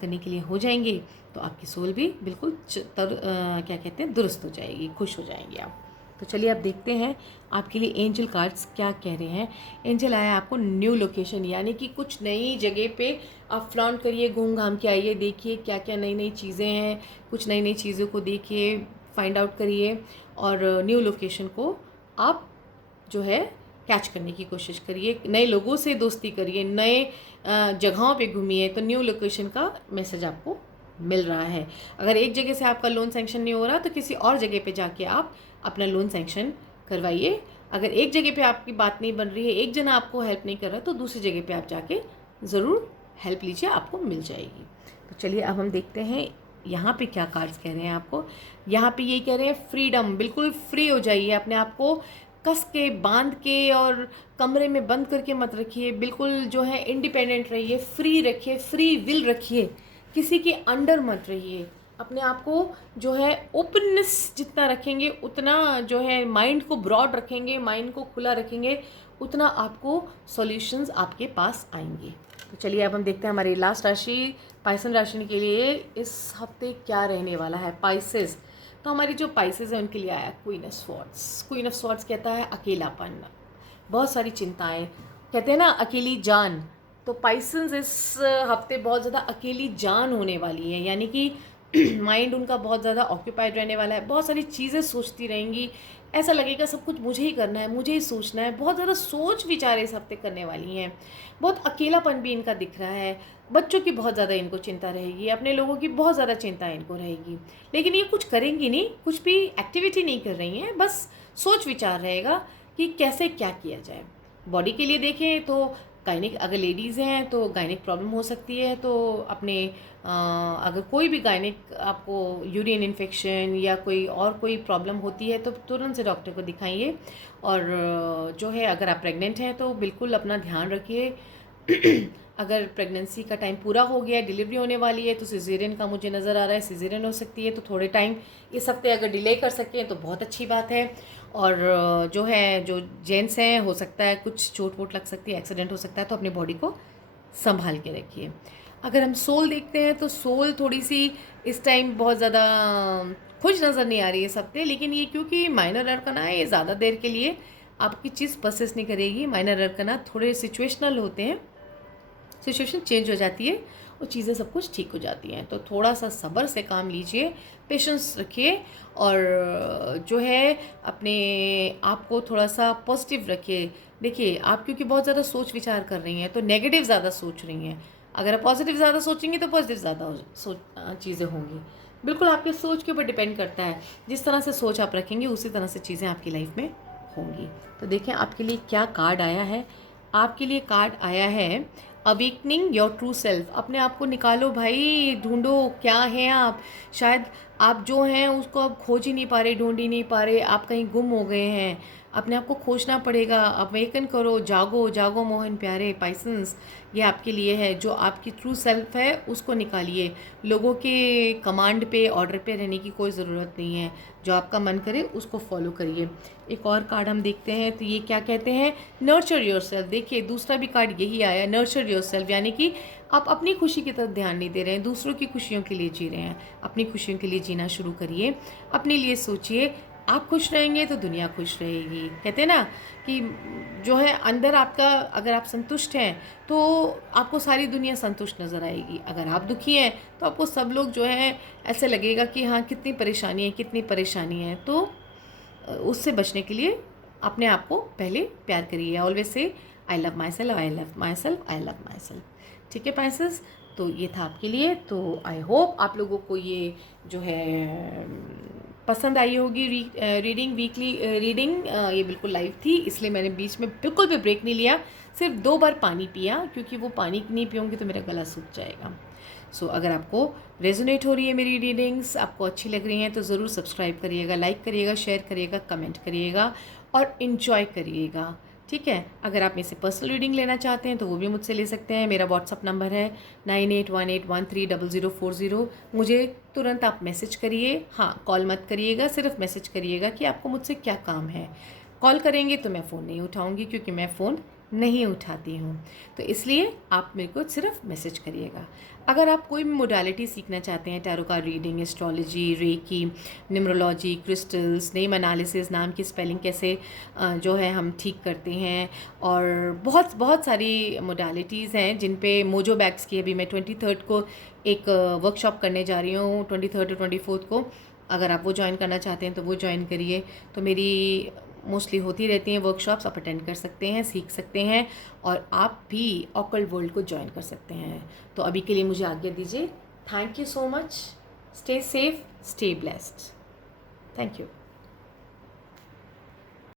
करने के लिए हो जाएंगे, तो आपकी सोल भी बिल्कुल क्या कहते हैं, दुरुस्त हो जाएगी, खुश हो जाएंगे आप। तो चलिए आप देखते हैं आपके लिए एंजल कार्ड्स क्या कह रहे हैं। एंजल आया आपको न्यू लोकेशन, यानी कि कुछ नई जगह पे आप फ्लॉन्ट करिए, घूम घाम के आइए, देखिए क्या क्या नई नई चीज़ें हैं, कुछ नई नई चीज़ों को देखिए, फाइंड आउट करिए, और न्यू लोकेशन को आप जो है कैच करने की कोशिश करिए, नए लोगों से दोस्ती करिए, नए जगहों पे घूमिए, तो न्यू लोकेशन का मैसेज आपको मिल रहा है। अगर एक जगह से आपका लोन सैंक्शन नहीं हो रहा, तो किसी और जगह पे जाके आप अपना लोन सैंक्शन करवाइए। अगर एक जगह पे आपकी बात नहीं बन रही है, एक जना आपको हेल्प नहीं कर रहा, तो दूसरी जगह पे आप जाके ज़रूर हेल्प लीजिए, आपको मिल जाएगी। तो चलिए अब हम देखते हैं यहाँ पे क्या कार्ड्स कह रहे हैं आपको। यहाँ पे यही कह रहे हैं फ्रीडम, बिल्कुल फ्री हो जाइए, अपने आप को कस के बांध के और कमरे में बंद करके मत रखिए, बिल्कुल जो है इंडिपेंडेंट रहिए, फ्री रखिए, फ्री विल रखिए, किसी के अंडर मत रहिए। अपने आप को जो है ओपननेस जितना रखेंगे, उतना जो है माइंड को ब्रॉड रखेंगे, माइंड को खुला रखेंगे, उतना आपको सॉल्यूशंस आपके पास आएंगे। तो चलिए अब हम देखते हैं हमारी लास्ट राशि पाइसन राशि के लिए इस हफ्ते क्या रहने वाला है। पाइसेस, तो हमारी जो पाइसेस है उनके लिए आया queen of swords. Queen of swords कहता है अकेलापन, बहुत सारी चिंताएं, कहते हैं ना अकेली जान। तो पाइसन्स इस हफ्ते बहुत ज़्यादा अकेली जान होने वाली है, यानी कि माइंड उनका बहुत ज़्यादा ऑक्यूपाइड रहने वाला है, बहुत सारी चीज़ें सोचती रहेंगी, ऐसा लगेगा सब कुछ मुझे ही करना है, मुझे ही सोचना है, बहुत ज़्यादा सोच विचार इस हफ्ते करने वाली हैं। बहुत अकेलापन भी इनका दिख रहा है, बच्चों की बहुत ज़्यादा इनको चिंता रहेगी, अपने लोगों की बहुत ज़्यादा चिंता इनको रहेगी, लेकिन ये कुछ करेंगी नहीं, कुछ भी एक्टिविटी नहीं कर रही हैं, बस सोच विचार रहेगा कि कैसे क्या किया जाए। बॉडी के लिए देखें तो गायनिक, अगर लेडीज़ हैं तो गायनिक प्रॉब्लम हो सकती है, तो अपने अगर कोई भी गायनिक आपको यूरिन इन्फेक्शन या कोई और कोई प्रॉब्लम होती है तो तुरंत से डॉक्टर को दिखाइए। और जो है अगर आप प्रेग्नेंट हैं तो बिल्कुल अपना ध्यान रखिए। अगर प्रेगनेंसी का टाइम पूरा हो गया है, डिलीवरी होने वाली है, तो सिजेरियन का मुझे नज़र आ रहा है, सिजेरियन हो सकती है, तो थोड़े टाइम इस हफ्ते अगर डिले कर सकें तो बहुत अच्छी बात है। और जो है जो जेंट्स हैं, हो सकता है कुछ चोट वोट लग सकती है, एक्सीडेंट हो सकता है, तो अपनी बॉडी को संभाल के रखिए। अगर हम सोल देखते हैं तो सोल थोड़ी सी इस टाइम बहुत ज़्यादा खुश नज़र नहीं आ रही है इस हफ्ते, लेकिन ये क्योंकि माइनर अरकना है, ये ज़्यादा देर के लिए आपकी चीज़ परसिस्ट नहीं करेगी। माइनर अरकना थोड़े सिचुएशनल होते हैं, सिचुएशन चेंज हो जाती है और चीज़ें सब कुछ ठीक हो जाती हैं, तो थोड़ा सा सब्र से काम लीजिए, पेशेंस रखिए, और जो है अपने आप को थोड़ा सा पॉजिटिव रखिए। देखिए आप क्योंकि बहुत ज़्यादा सोच विचार कर रही हैं, तो नेगेटिव ज़्यादा सोच रही हैं, अगर आप पॉजिटिव ज़्यादा सोचेंगी तो पॉजिटिव ज़्यादा चीज़ें होंगी। बिल्कुल आपके सोच के ऊपर डिपेंड करता है, जिस तरह से सोच आप रखेंगे उसी तरह से चीज़ें आपकी लाइफ में होंगी। तो देखें आपके लिए क्या कार्ड आया है। आपके लिए कार्ड आया है अवेकनिंग योर ट्रू सेल्फ। अपने आप को निकालो भाई, ढूंढो क्या है आप। शायद आप जो हैं उसको आप खोज ही नहीं पा रहे, ढूंढ ही नहीं पा रहे, आप कहीं गुम हो गए हैं, अपने आप को खोजना पड़ेगा। अवेकन करो, जागो जागो मोहन प्यारे पाइसन्स, ये आपके लिए है। जो आपकी ट्रू सेल्फ है उसको निकालिए, लोगों के कमांड पे, ऑर्डर पे रहने की कोई ज़रूरत नहीं है, जो आपका मन करे उसको फॉलो करिए। एक और कार्ड हम देखते हैं, तो ये क्या कहते हैं, नर्चर योरसेल्फ। देखिए दूसरा भी कार्ड यही आया, नर्चर योरसेल्फ, यानी कि आप अपनी खुशी की तरफ ध्यान नहीं दे रहे हैं, दूसरों की खुशियों के लिए जी रहे हैं। अपनी खुशियों के लिए जीना शुरू करिए, अपने लिए सोचिए, आप खुश रहेंगे तो दुनिया खुश रहेगी। कहते हैं ना कि जो है अंदर आपका, अगर आप संतुष्ट हैं तो आपको सारी दुनिया संतुष्ट नज़र आएगी, अगर आप दुखी हैं तो आपको सब लोग जो है ऐसे लगेगा कि हाँ कितनी परेशानी है, कितनी परेशानी है। तो उससे बचने के लिए अपने आप को पहले प्यार करिए। Always say I love my self, I love my self, I love my self. ठीक है पाइसेस, तो ये था आपके लिए। तो आई होप आप लोगों को ये जो है पसंद आई होगी। रीडिंग वीकली रीडिंग ये बिल्कुल लाइव थी, इसलिए मैंने बीच में बिल्कुल भी ब्रेक नहीं लिया, सिर्फ 2 बार पानी पिया, क्योंकि वो पानी नहीं पीऊँगी तो मेरा गला सूख जाएगा। सो अगर आपको रेजोनेट हो रही है मेरी रीडिंग्स, आपको अच्छी लग रही हैं, तो ज़रूर सब्सक्राइब करिएगा, लाइक करिएगा, शेयर करिएगा, कमेंट करिएगा और इन्जॉय करिएगा। ठीक है, अगर आप मेरे से पर्सनल रीडिंग लेना चाहते हैं तो वो भी मुझसे ले सकते हैं। मेरा व्हाट्सअप नंबर है 9818130040। मुझे तुरंत आप मैसेज करिए, हाँ कॉल मत करिएगा, सिर्फ मैसेज करिएगा कि आपको मुझसे क्या काम है। कॉल करेंगे तो मैं फ़ोन नहीं उठाऊंगी, क्योंकि मैं फ़ोन नहीं उठाती हूँ, तो इसलिए आप मेरे को सिर्फ मैसेज करिएगा। अगर आप कोई भी मोडालिटी सीखना चाहते हैं, tarot card reading, astrology, reiki, numerology, crystals, name analysis, नाम की स्पेलिंग कैसे जो है हम ठीक करते हैं, और बहुत बहुत सारी मोडालिटीज़ हैं जिन पे मोजो बैग्स की अभी मैं 23 को एक वर्कशॉप करने जा रही हूँ, 23 और 24 को। अगर आप वो ज्वाइन करना चाहते हैं तो वो ज्वाइन करिए। तो मेरी मोस्टली होती रहती हैं वर्कशॉप्स, आप अटेंड कर सकते हैं, सीख सकते हैं, और आप भी ऑकल्ट वर्ल्ड को ज्वाइन कर सकते हैं। तो अभी के लिए मुझे आज्ञा दीजिए। Thank you so much. Stay safe, stay blessed. Thank you.